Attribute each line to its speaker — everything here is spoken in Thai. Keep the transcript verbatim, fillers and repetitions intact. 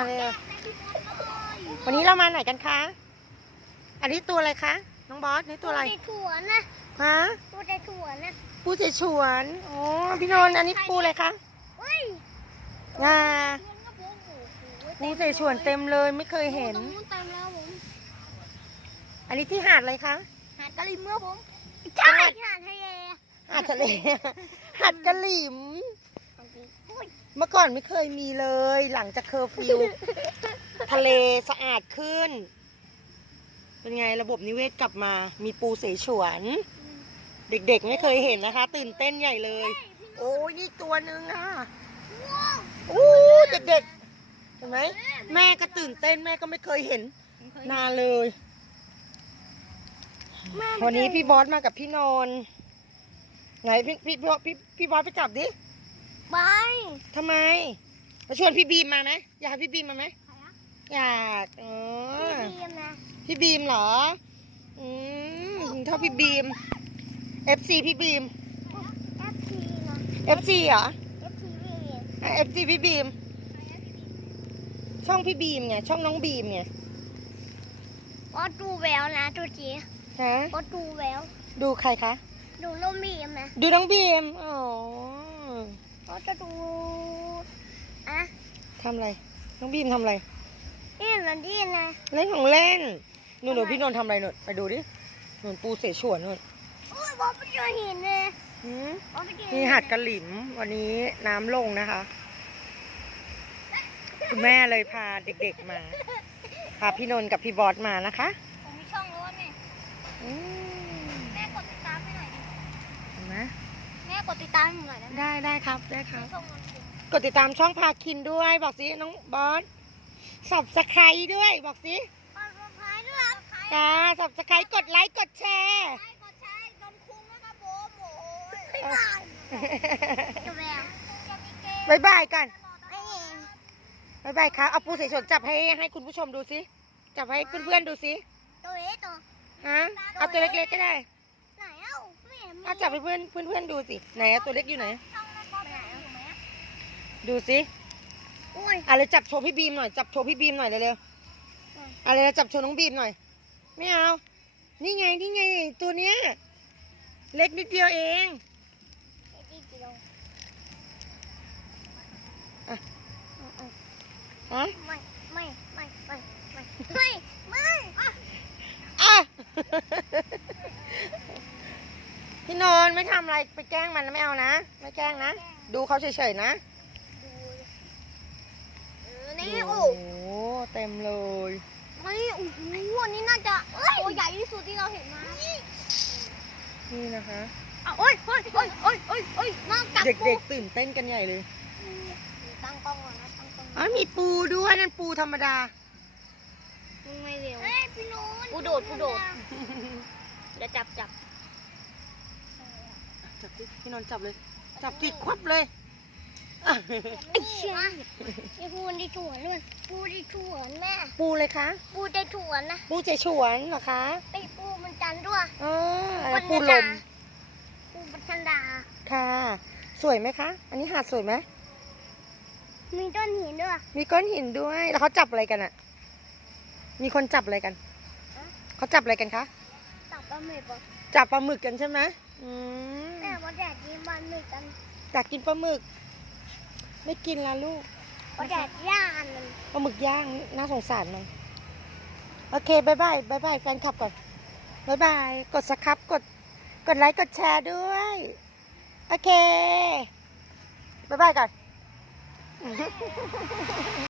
Speaker 1: เลยวันนี้เรามาไหนกันคะอันนี้ตัวอะไรคะน้องบอสนี่ตัวอะไร
Speaker 2: ปูเสฉวนนะ
Speaker 1: ฮะ
Speaker 2: ปูเสฉวนนะ
Speaker 1: ปูเสฉวนอ๋อพี่นนท์อันนี้ปูอะไรคะ
Speaker 2: เฮ้ย
Speaker 1: งาปูเสฉวนเต็มเลยไม่เคยเห็น
Speaker 2: ตรงนู้นเต็มแล้วผม
Speaker 1: อันนี้ที่หาดอะไรคะ
Speaker 2: หาดกะหรี่เมื่อผมใช่หาดทะเล
Speaker 1: หาดทะเล หาดกะหลิมเมื่อก่อนไม่เคยมีเลย หลังจากเคอร์ฟิว ทะเลสะอาดขึ้น เป็นไงระบบนิเวศกลับมา มีปูเสฉวน เด็กๆไม่เคยเห็นนะคะ ตื่นเต้นใหญ่เลย โอ้ยนี่ตัวหนึ่งอ่ะโอ้เด็กๆเห็นไหมแม่ก็ตื่นเต้นแม่ก็ไม่เคยเห็นนานเลย วันนี้พี่บอสมากับพี่นนท์ไหนพี่พี่พี่พี่บอสไปจับดิ
Speaker 2: ไป
Speaker 1: ทำไมมาชวนพี่บีมมาไหมอยากให้พี่บีมมาไหมอยากเออ
Speaker 2: พี่บีมนะ
Speaker 1: พี่บีมเหรออืมเท่าพี่บีม เอฟ ซี พี่บีม
Speaker 2: เอฟซีนะ
Speaker 1: เอฟ ซี เหรอ
Speaker 2: เอฟซีพี่บีม
Speaker 1: เอฟ ซี พี่บีมช่องพี่บีมไงช่องน้องบีมไง
Speaker 2: ก็ดูแววนะตัวจี
Speaker 1: ฮะ
Speaker 2: ก็ดูแวว
Speaker 1: ดูใครคะ
Speaker 2: ดูน้องบีมนะ
Speaker 1: ดูน้องบีมอ๋อ
Speaker 2: ก็จะดูอะ
Speaker 1: ทำอะไรน้องบีมทำอะไร
Speaker 2: นี่มันดีนะ
Speaker 1: เล่นของเล่นหนูหนูพี่นนท์ทำอะไรหนูไปดูดิหนูปูเสฉวนหนู
Speaker 2: โอ้ยบอกไม่เจอหินเลย
Speaker 1: หืม
Speaker 2: บอกไม่เจอ
Speaker 1: นี่หาดกะหลิมวันนี้น้ำลงนะคะคุณแม่เลยพาเด็กๆมาพาพี่นนท์กับพี่บอสมานะคะ
Speaker 2: ผมมีช่องแล้วนี่
Speaker 1: อืม
Speaker 2: แม่กดติดตามให้หน่อยดิ
Speaker 1: เห็นไหม
Speaker 2: แม่กดติดตามให้หน่อยนะ
Speaker 1: ได้ได้ครับได้ครับ
Speaker 2: ช่องมันสิ
Speaker 1: กดติดตามช่องพาคินด้วยบอกสิน้องบอสสับสไครด้วยบอกสิ
Speaker 2: กดติดตามด้วย
Speaker 1: จ้าสับสไครกดไลค์กดแชร์
Speaker 2: ใช่กดใช้นมคุ้งนะครับผมโอ้ยไม่ได้จะแววจะมีเกม
Speaker 1: บายบายกัน
Speaker 2: ไอ้เอง
Speaker 1: บายบายครับเอาปูเสฉวนจับให้ให้คุณผู้ชมดูสิจับให้เพื่อนๆดูสิ
Speaker 2: ตัวเอ๋ตัว
Speaker 1: ฮะเอาตัวเล็กๆก็ได้
Speaker 2: ไหนเอ้าไม่เห็นมี
Speaker 1: เอาจับให้เพื่อนเพื่อนๆดูสิไหนเอาตัวเล็กอยู่ไหน
Speaker 2: ช่องมันก็ไหนเอ้าถูกไหม
Speaker 1: ดูสิ
Speaker 2: อุ้ย
Speaker 1: อะไรจับโชว์พี่บีมหน่อยจับโชว์พี่บีมหน่อยเร็วๆอะไรนะจับโชว์น้องบีมหน่อยไม่เอานี่ไงนี่ไงตัวเนี้ยเล็กนิดเดียวเอง
Speaker 2: ไอ้ที่เดียว
Speaker 1: อ่ะ
Speaker 2: เอา
Speaker 1: ฮะ
Speaker 2: ๆไม่ไม่ไม่ไม่ไม่ไม่ไม่อ่ะ
Speaker 1: อ่ะ พี่นนท์ไม่ทำอะไรไปแกล้งมันนะไม่เอานะไม่แกล้งนะดูเขาเฉยๆนะ
Speaker 2: ดูเออนี่
Speaker 1: โอ้
Speaker 2: โอ้
Speaker 1: โหเต็มเลย
Speaker 2: ไม่โอ้โหอันนี้น่าจะตัวใหญ่ที่สุดที่เราเห็นมา
Speaker 1: นี่นะคะ
Speaker 2: อ่ะโอ้ยโอ้ยโอ้ยโอ้ยโอ้ยโอ้ยนอกจาก
Speaker 1: เด็กๆตื่นเต้นกันใหญ่เลย
Speaker 2: ๆตั้งกล้องก่อนนะตั้งกล้อง
Speaker 1: อ๋อมีปูด้วยนั่นปูธรรมดา
Speaker 2: มึงไม่เร็วเฮ้ยพี่นูนปูโดดปูโดดเดี๋ยวจับจับ
Speaker 1: จับดิพี่นนท์จับเลย จับติดควับเลย
Speaker 2: ไอ้เชี่ยไอ้ปูในถวนด้วยปูในถวนแม่
Speaker 1: ปูเลยคะ
Speaker 2: ปูในถวนนะ
Speaker 1: ปูเจฉวนเหรอคะ
Speaker 2: ไอ้ปูมันจันทร์ด้วย
Speaker 1: อ๋อแล้วปูลม
Speaker 2: ปูปัชันดา
Speaker 1: ค่ะ สวยไหมคะ อันนี้หาดสวยไหม
Speaker 2: มีต้นหินด้วย
Speaker 1: มีก้อนหินด้วย แล้วเขาจับอะไรกันอะมีคนจับอะไรกัน เขาจับอะไรกันคะ
Speaker 2: ตับปลาหมึกปะ
Speaker 1: จับปลาหมึกกันใช่ไหมอืม
Speaker 2: แม่ว่าแดดยิงปลาหมึกกัน
Speaker 1: อยากกินปลาหมึก ไม่กินละลูก
Speaker 2: ว่าแดดย่างมัน
Speaker 1: ปลาหมึกย่างน่าสงสารมันโอเคบายบายบายบายแฟนคลับก่อนบายบายกดสครับกดกดไลค์กดแชร์ด้วยโอเคบายบายก่อน